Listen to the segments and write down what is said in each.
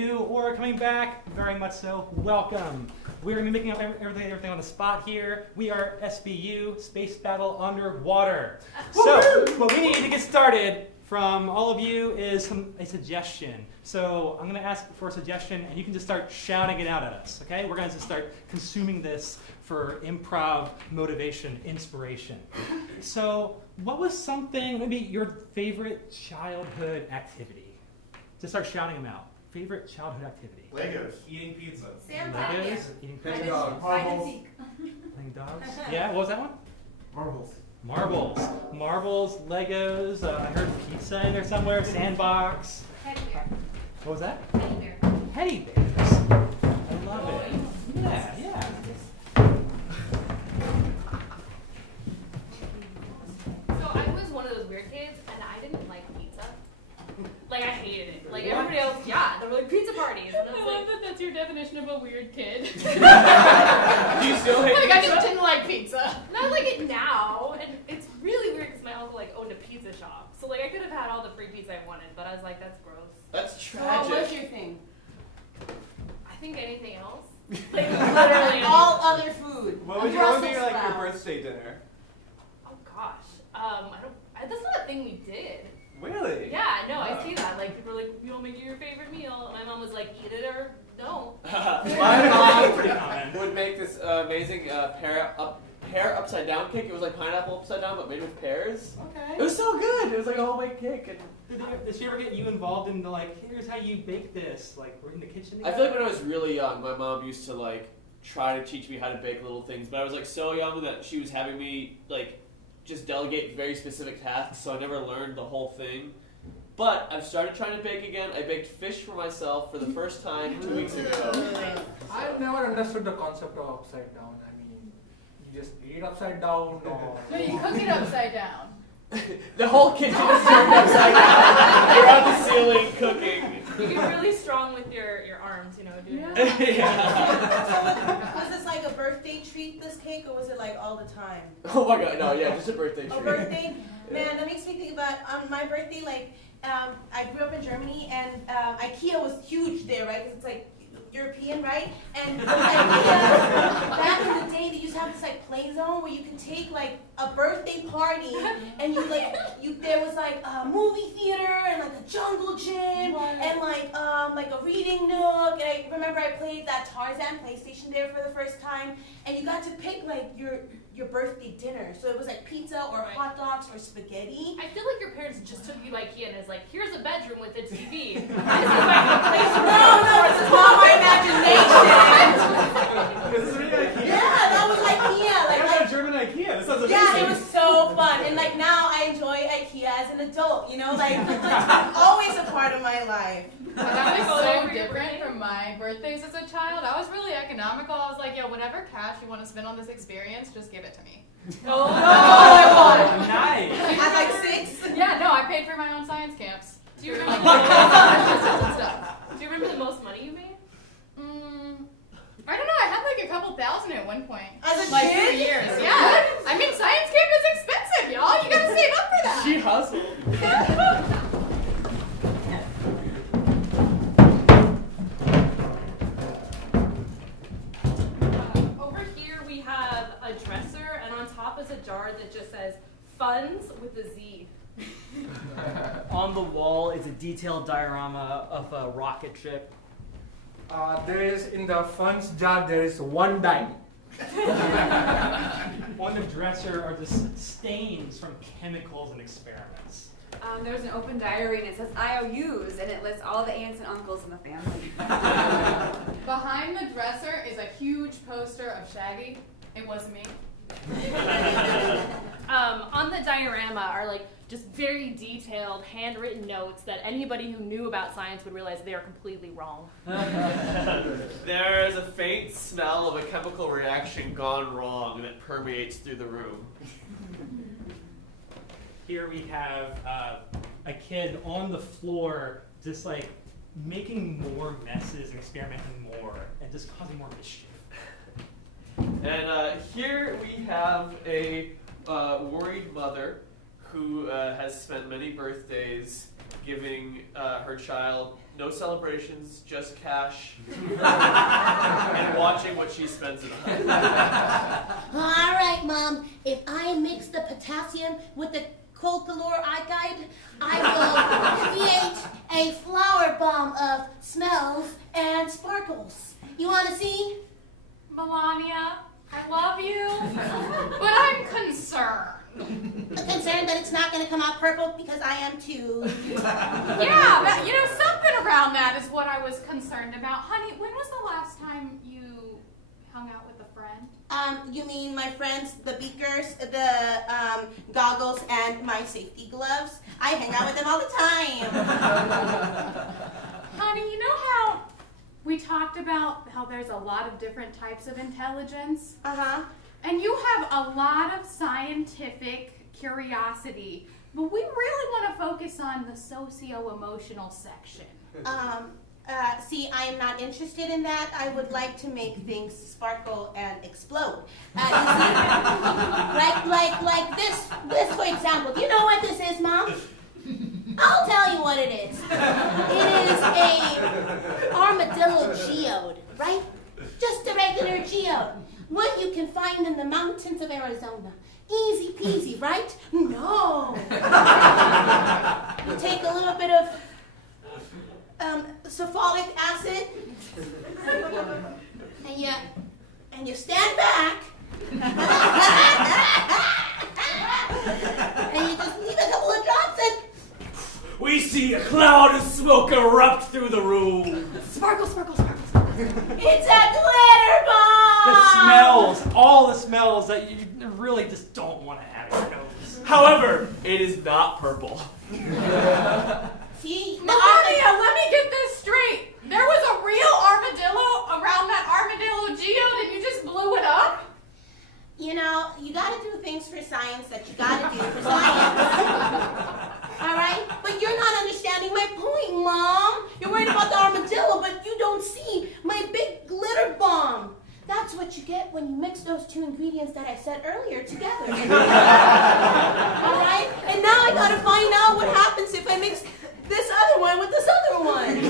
new or coming back, very much so, welcome. We're going to be making up everything on the spot here. We are SBU, Space Battle Underwater. So, what we need to get started from all of you is a suggestion. So I'm going to ask for a suggestion, and you can just start shouting it out at us, okay? We're going to just start consuming this for improv, motivation, inspiration. So what was something, maybe your favorite childhood activity? Just start shouting them out. Favorite childhood activity? Legos. Eating pizza. Legos? Eating pizza? Dogs. Playing dogs? Yeah, what was that one? Marbles. Marbles, Legos, I heard pizza in there somewhere, sandbox. Teddy bear. What was that? Teddy bear. Teddy bears. I love it. Yeah. So I was one of those weird kids, and I didn't like pizza. Like, I hated it. Like, everybody else, yeah, they were like, pizza parties. And I was like, that that's your definition of a weird kid. do you still hate Like, I just didn't like pizza. No, I like it now, and it's really weird because my uncle, like, owned a pizza shop. So, like, I could have had all the free pizza I wanted, but I was like, that's gross. That's So what was tragic. your thing? I think anything else. Like, literally. All other food. What would Brussels be like your sprouts. birthday dinner? Oh, gosh. That's not a thing we did. Really? Yeah, no, I see that. Like, people are like, you don't make it your favorite meal. And my mom was like, eat it or don't. My Pretty mom common. would make this amazing pear upside down cake. It was like pineapple upside down, but made with pears. Okay. It was so good. It was like a homemade cake. And Did she ever get you involved in the, like, here's how you bake this? Like, we're in the kitchen together? I feel like when I was really young, my mom used to like try to teach me how to bake little things, but I was like so young that she was having me like just delegate very specific tasks, so I never learned the whole thing. But I've started trying to bake again. I baked fish for myself for the first time 2 weeks ago. I've never understood the concept of upside down. I mean, you just eat it upside down or... No, you cook it upside down. The whole kitchen is turned upside down. You're on the ceiling cooking. You get really strong with your arms, you know, doing Yeah. Was this like a birthday treat, this cake, or was it like all the time? Oh my god, no, yeah, just a birthday treat. A birthday? Man, that makes me think about on my birthday, like, I grew up in Germany, and IKEA was huge there, right? Because it's like European, right? And IKEA, back in the day, they used to have this like play zone where you can take like a birthday party, and there was like a movie theater and like a jungle gym and like a reading nook. And I remember I played that Tarzan PlayStation there for the first time, and you got to pick like your birthday dinner. So it was like pizza or hot dogs or spaghetti. I feel like your parents just took you IKEA and is like, here's a bedroom with a TV. No, this is all my imagination. This is really IKEA. Yeah, that was IKEA. I Like, got a German IKEA. This sounds amazing. yeah, it was so fun. And like now I enjoy IKEA as an adult, you know, like it's always a part of my life. That was Oh, so for your different birthday? from my birthdays as a child. I was really economical. I was like, yo, whatever cash you want to spend on this experience, just give it to me. Oh, Nice. At like 6. Yeah, no, I paid for my own science camps. Do you For, remember like, stuff. Do you remember the most money you made? I don't know, I had like a couple thousand at one point. As a like kid? 3 years. Yeah. I mean, science camp is expensive, y'all. You gotta save up for that. She hustled. Over here we have a dresser, and on top is a jar that just says funds with a Z. On the wall is a detailed diorama of a rocket ship. there is, in the funds jar, there is one dime. On the dresser are the stains from chemicals and experiments. There's an open diary and it says IOUs and it lists all the aunts and uncles in the family. Behind the dresser is a huge poster of Shaggy. It was me. On the diorama are like just very detailed handwritten notes that anybody who knew about science would realize they are completely wrong. There is a faint smell of a chemical reaction gone wrong that permeates through the room. Here we have a kid on the floor just like making more messes and experimenting more and just causing more mischief. And here we have a worried mother who has spent many birthdays giving her child No celebrations, just cash. And watching what she spends it on. All right, Mom. If I mix the potassium with the colchloride, I will create a flower bomb of smells and sparkles. You want to see? Melania, I love you, but I'm concerned. I'm concerned that it's not going to come out purple because I am too. Yeah, but, something around that is what I was concerned about. Honey, when was the last time you hung out with a friend? You mean my friends, the beakers, the goggles, and my safety gloves? I hang out with them all the time. Honey, you know how we talked about how there's a lot of different types of intelligence? Uh-huh. And you have a lot of scientific curiosity, but we really want to focus on the socio-emotional section. See, I am not interested in that. I would like to make things sparkle and explode. You see, like this, for example. Do you know what this is, Mom? I'll tell you what it is. It is a armadillo geode, right? Just a regular geode. What you can find in the mountains of Arizona. Easy peasy, right? No. You take a little bit of sulfuric acid, and you stand back, and you just leave a couple of drops and We see a cloud of smoke erupt through the room. sparkle, sparkle, sparkle, sparkle. It's a glitter bomb! The smells, all the smells that you really just don't want to have in your nose. However, it is not purple. See? Melania, let me get this straight. There was a real armadillo around that armadillo geode and you just blew it up? You know, you gotta do things for science that you gotta do for science. All right? But you're not understanding my point, Mom. You're worried about the armadillo, but you don't see my big glitter bomb. That's what you get when you mix those two ingredients that I said earlier together. All right? And now I gotta find out what happens if I mix this other one with this other one.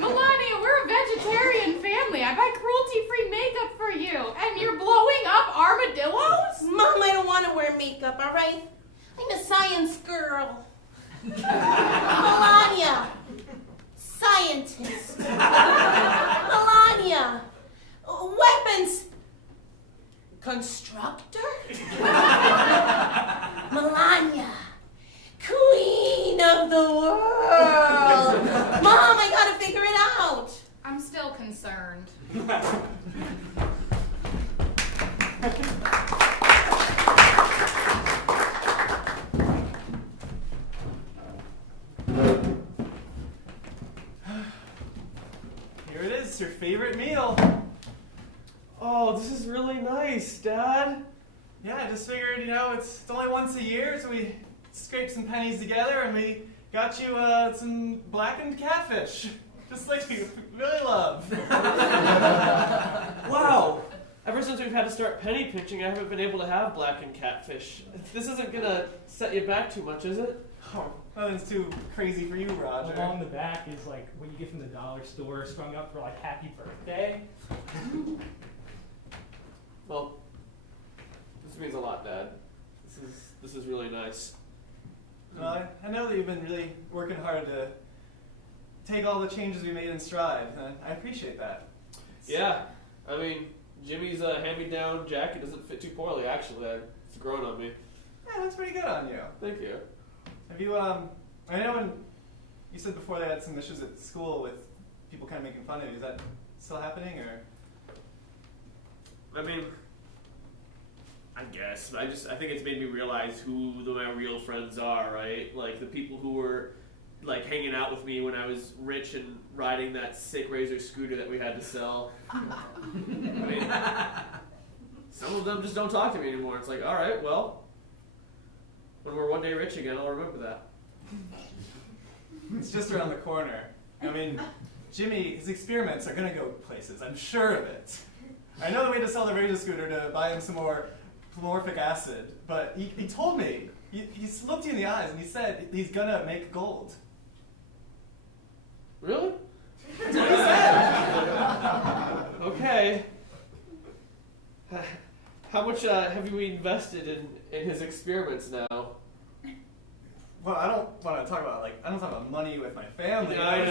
Melania, we're a vegetarian family. I buy cruelty-free makeup for you. And you're blowing up armadillos? Mom, I don't want to wear makeup, all right? I'm a science girl. Melania, scientist. Melania, weapons constructor. Melania, queen of the world. Mom, I gotta figure it out. I'm still concerned. Here it is, your favorite meal. Oh, this is really nice, Dad. Yeah, I just figured, it's only once a year, so we scraped some pennies together and we got you some blackened catfish. Just like you really love. Wow. Ever since we've had to start penny pinching, I haven't been able to have blackened catfish. This isn't gonna set you back too much, is it? Oh, nothing's too crazy for you, Roger. Along the back is like what you get from the dollar store, strung up for like happy birthday. Well, this means a lot, Dad. This is really nice. Well, I know that you've been really working hard to take all the changes we made in stride, and I appreciate that. Yeah, I mean, Jimmy's hand-me-down jacket doesn't fit too poorly, actually. It's growing on me. Yeah, that's pretty good on you. Thank you. Have you, I know when you said before they had some issues at school with people kind of making fun of you. Is that still happening, or? I mean, I guess. I think it's made me realize who my real friends are, right? Like, the people who were, like, hanging out with me when I was rich and riding that sick Razor scooter that we had to sell. I mean, some of them just don't talk to me anymore. It's like, all right, well, when we're one day rich again, I'll remember that. It's just around the corner. I mean, Jimmy, his experiments are gonna go places. I'm sure of it. I know the way to sell the Razor scooter to buy him some more calorific acid, but he told me, he looked you in the eyes and he said he's gonna make gold. Really? That's what he said. Okay. How much have you invested in his experiments now? Well, I don't want to talk about I don't talk about money with my family. Yeah, I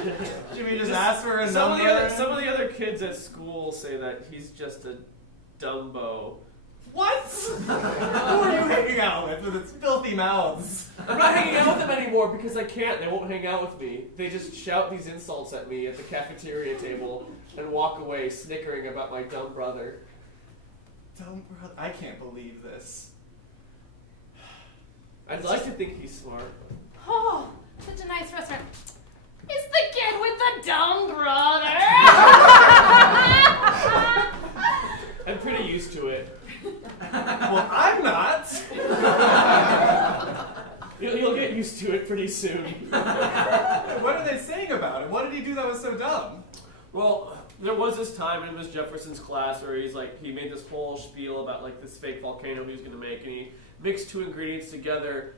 know. Jimmy just asked for a some number. Some of the other kids at school say that he's just a Dumbo. What? Who are you hanging out with its filthy mouths? I'm not hanging out with them anymore because I can't. They won't hang out with me. They just shout these insults at me at the cafeteria table and walk away snickering about my dumb brother. Dumb brother. I can't believe this. I'd like to think he's smart. Oh, such a nice restaurant. It's the kid with the dumb brother. I'm pretty used to it. Well, I'm not. You'll get used to it pretty soon. What are they saying about it? What did he do that was so dumb? Well, there was this time in Miss Jefferson's class where he made this whole spiel about this fake volcano he was going to make, and he mixed two ingredients together,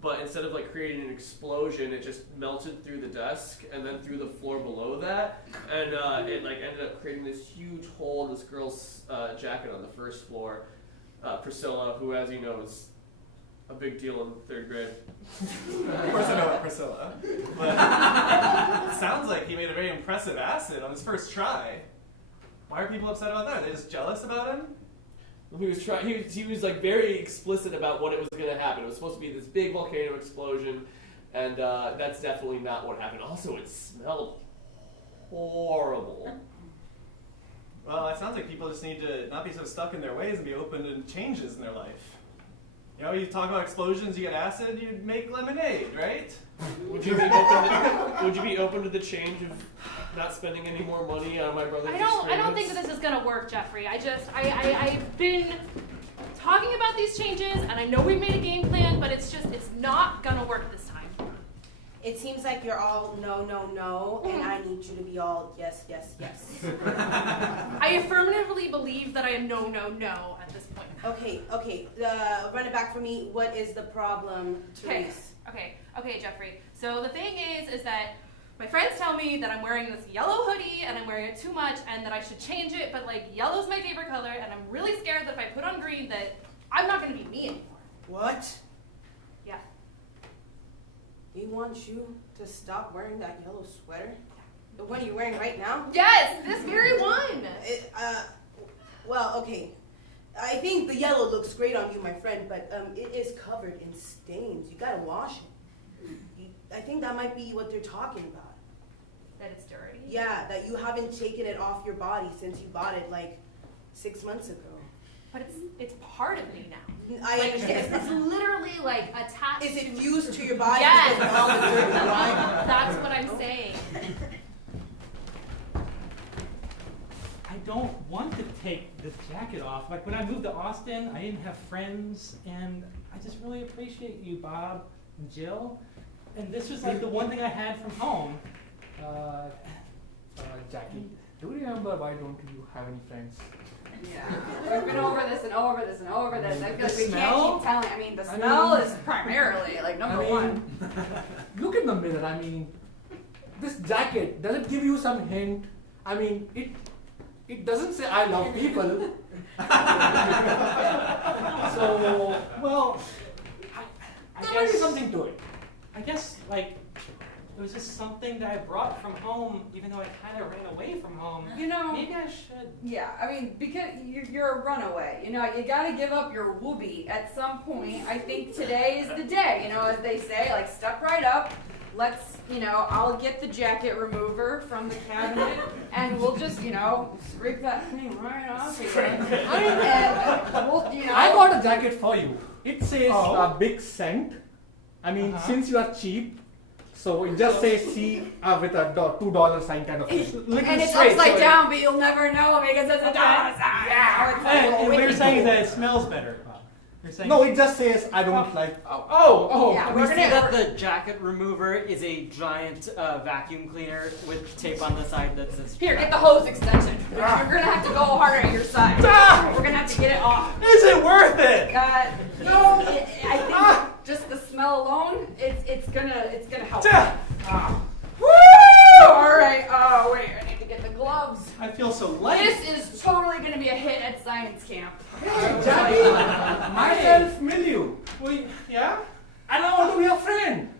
but instead of creating an explosion, it just melted through the desk and then through the floor below that, and it ended up creating this huge hole in this girl's jacket on the first floor. Priscilla, who, as you know, is a big deal in 3rd grade. Of course I know about Priscilla. But it sounds like he made a very impressive acid on his first try. Why are people upset about that? Are they just jealous about him? He was very explicit about what it was going to happen. It was supposed to be this big volcano explosion, and that's definitely not what happened. Also, it smelled horrible. Well, it sounds like people just need to not be so stuck in their ways and be open to changes in their life. You know, you talk about explosions, you get acid, you make lemonade, right? Would you be open to the change of not spending any more money on my brother's I don't think that this is gonna work, Jeffrey. I've been talking about these changes, and I know we've made a game plan, but it's not gonna work this time. It seems like you're all no, no, no, and I need you to be all yes, yes, yes. I affirmatively believe that I am no, no, no at this point. Okay, run it back for me. What is the problem, Therese? Okay, Jeffrey. So the thing is that my friends tell me that I'm wearing this yellow hoodie and I'm wearing it too much and that I should change it, but yellow's my favorite color, and I'm really scared that if I put on green that I'm not gonna be me anymore. What? Yeah. He wants you to stop wearing that yellow sweater? The one you're wearing right now? Yes, this very one. Well, okay. I think the yellow looks great on you, my friend, but it is covered in stains. You gotta wash it. I think that might be what they're talking about. That it's dirty? Yeah, that you haven't taken it off your body since you bought it 6 months ago. But it's part of me now. I understand. It's literally attached. Is it fused to your body? Yes. Because of all the dirt and grime? That's what I'm saying. I don't want to take this jacket off. When I moved to Austin, I didn't have friends, and I just really appreciate you, Bob and Jill. And this was the one thing I had from home. Jackie, do you remember why don't you have any friends? Yeah, we've been over this and over this and over this. I feel like we smell? can't keep telling. I mean, the smell is primarily number one. Look in the mirror. This jacket, does it give you some hint? It doesn't say I love people. So, well, there might be something to it. I guess it was just something that I brought from home, even though I kind of ran away from home. Maybe I should. Yeah, because you're a runaway. You gotta give up your whoopee at some point. I think today is the day. As they say, step right up. Let's, I'll get the jacket remover from the cabinet, and we'll just, scrape that thing right off again. And we'll, I got a jacket for you. It says a big cent. Since you are cheap, so it just says C with a $2 sign kind of thing. And it's upside down, but you'll never know because it's a dollar sign. And what you're saying is that it smells better, Bob. You're saying No, it just says I don't like. Yeah, We we're see gonna. that the jacket remover is a giant vacuum cleaner with tape on the side that says. Here, get the hose extension. You're gonna have to go harder at your side. We're gonna have to get it off. Is it worth it? No, I think. Just the smell alone, it's gonna help. Woo! All right. Oh wait, I need to get the gloves. I feel so light. This is totally gonna be a hit at science camp. Hey, Jackie, myself, Milieu. Well, yeah? And I want to be a friend.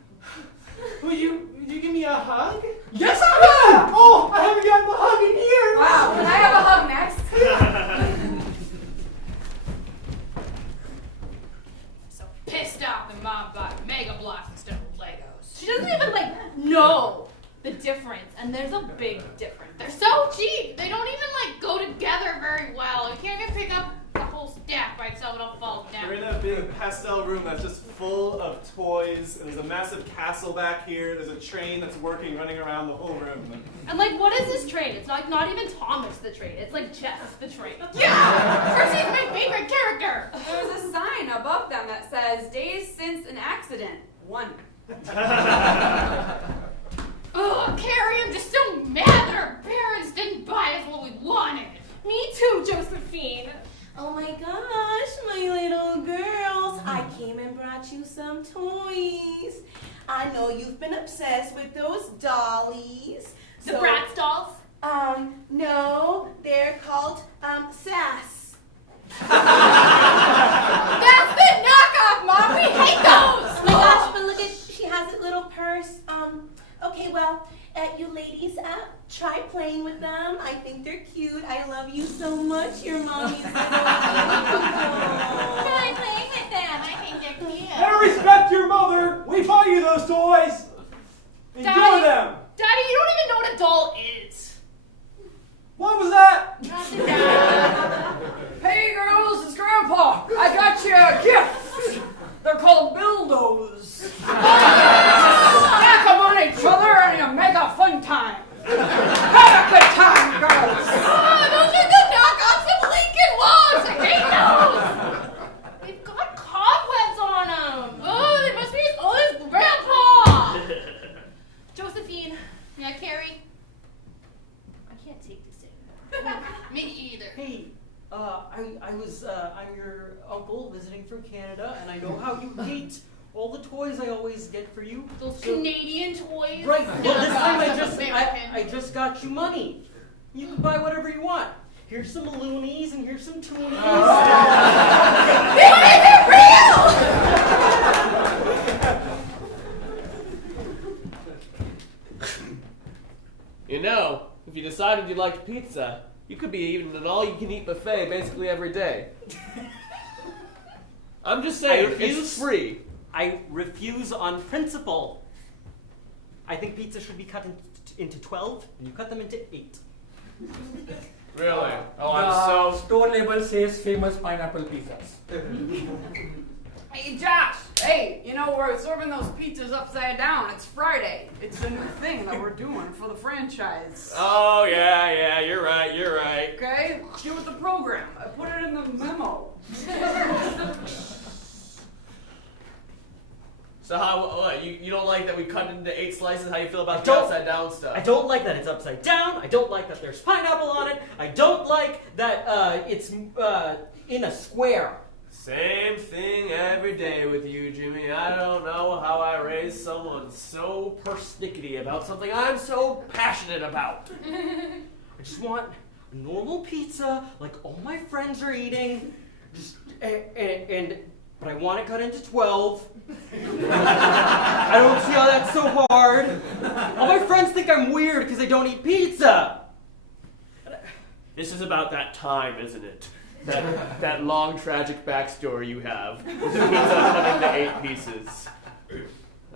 Will you give me a hug? Yes, I will. Oh, I haven't gotten the hug in years. Wow, can I have a hug next? So pissed off and mom bought Mega Blocks instead of Legos. She doesn't even know the difference, and there's a big difference. They're so cheap. They don't even go together very well. You can't even pick up the whole stack by itself. It all falls down. We're in a big pastel room that's just full of toys, and there's a massive castle back here. There's a train that's running around the whole room. And what is this train? It's not even Thomas the train. It's Jeff the train. Yeah! Percy's my favorite character! There's a sign above them that says "Days since an accident, 1." Ugh, Carrie, I'm just so mad that our parents didn't buy us what we wanted. Me too, Josephine. Oh my gosh, my little girls. I came and brought you some toys. I know you've been obsessed with those dollies. The Bratz dolls? No, they're called, Sass. That's the knockoff, Mom! We hate those! Oh my gosh, but look she has a little purse. Okay, well, you ladies, try playing with them. I think they're cute. I love you so much, your mommy's little Try playing with them. I think they're cute. Out of respect to your mother, we bought you those toys. Enjoy Daddy. them. Daddy, you don't even know what a doll is. What was that? Nothing, Dad. Hey girls, it's Grandpa. I got you a gift. They're called dildos. Stack them on each other and you make a fun time. Have a good time, girls. Oh, those are the knockoffs of Lincoln Logs! I hate those! They've got cobwebs on them. Oh, they must be as old as Grandpa. Josephine. Yeah, Carrie? I can't take this anymore. Me either. Hey, I'm your uncle visiting from Canada, and I know how you hate all the toys I always get for you. Those Canadian toys. Right. Well, this time American. I just got you money. You can buy whatever you want. Here's some loonies and here's some toonies. You know, if you decided you liked pizza, you could be eating an all-you-can-eat buffet basically every day. I'm just saying, it's free. I refuse on principle. I think pizza should be cut into 12, and you cut them into 8. Really? Oh, The store label says famous pineapple pizzas. Hey Josh, hey, we're serving those pizzas upside down. It's Friday. It's a new thing that we're doing for the franchise. Oh, yeah, you're right. Okay? Get with the program. I put it in the memo. So what, you don't like that we cut it into 8 slices? How you feel about the don't- upside down stuff? I don't like that it's upside down. I don't like that there's pineapple on it. I don't like that it's in a square. Same thing every day with you, Jimmy. I don't know how I raised someone so persnickety about something I'm so passionate about. I just want a normal pizza like all my friends are eating. But I want it cut into 12. I don't see how that's so hard. All my friends think I'm weird because I don't eat pizza. This is about that time, isn't it? That long, tragic backstory you have with the pizza cut into 8 pieces.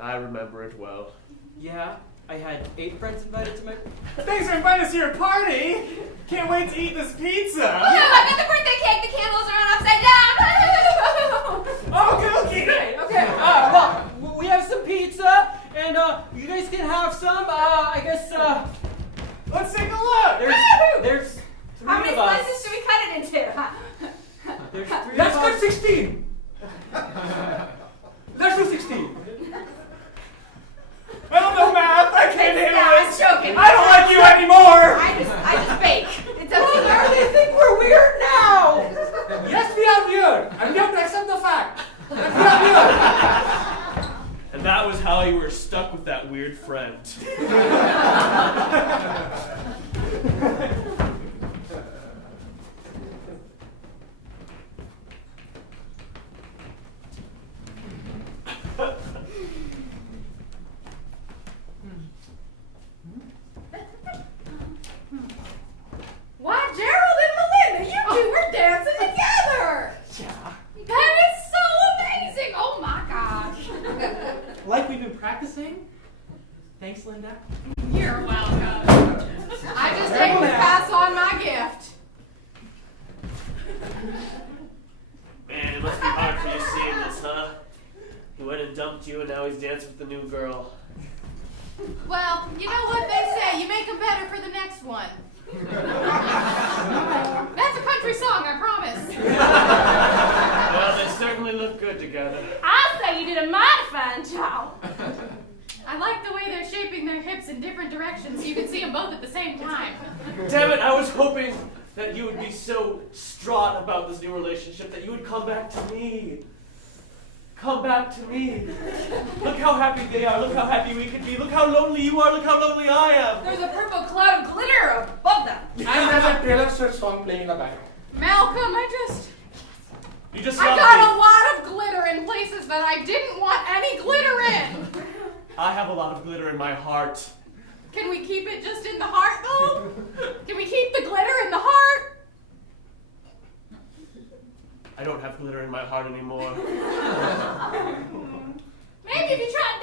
I remember it well. Yeah, I had 8 friends invited to my... Thanks for inviting us to your party. Can't wait to eat this pizza. Yeah, I got the birthday cake. The candles are on upside down. Okay. Okay, well, we have some pizza, and you guys can have some. I guess, Let's take a look. there's 3 How many of us. slices should we cut it into? There's 3 Let's of cut us. 16. Let's do 16. I don't know math. I can't handle I'm this. joking. I don't like you anymore. I just bake. It's up to Well, now you. they think we're weird now. Yes, we are weird, and we have to accept the fact that we are weird. Why, Gerald and Melinda, you two were dancing together! Yeah. That is so amazing! Oh my gosh! Like we've been practicing. Thanks, Linda. You're welcome. I just came to pass on my gift. Man, it must be hard for you seeing this, huh? He went and dumped you, and now he's dancing with the new girl. Well, you know what they say, you make them better for the next one. That's a country song, I promise. Well, they certainly look good together. I'll say you did a mighty fine job. I like the way they're shaping their hips in different directions so you can see them both at the same time. Damn it, I was hoping that you would be so distraught about this new relationship that you would come back to me. Come back to me. Look how happy they are. Look how happy we could be. Look how lonely you are. Look how lonely I am. There's a purple cloud of glitter above them. And there's a Taylor Swift song playing in the background. Malcolm, You just I love got me. a lot of glitter in places that I didn't want any glitter in. I have a lot of glitter in my heart. Can we keep it just in the heart, though? Can we keep the glitter in the heart? I don't have glitter in my heart anymore. Maybe if you tried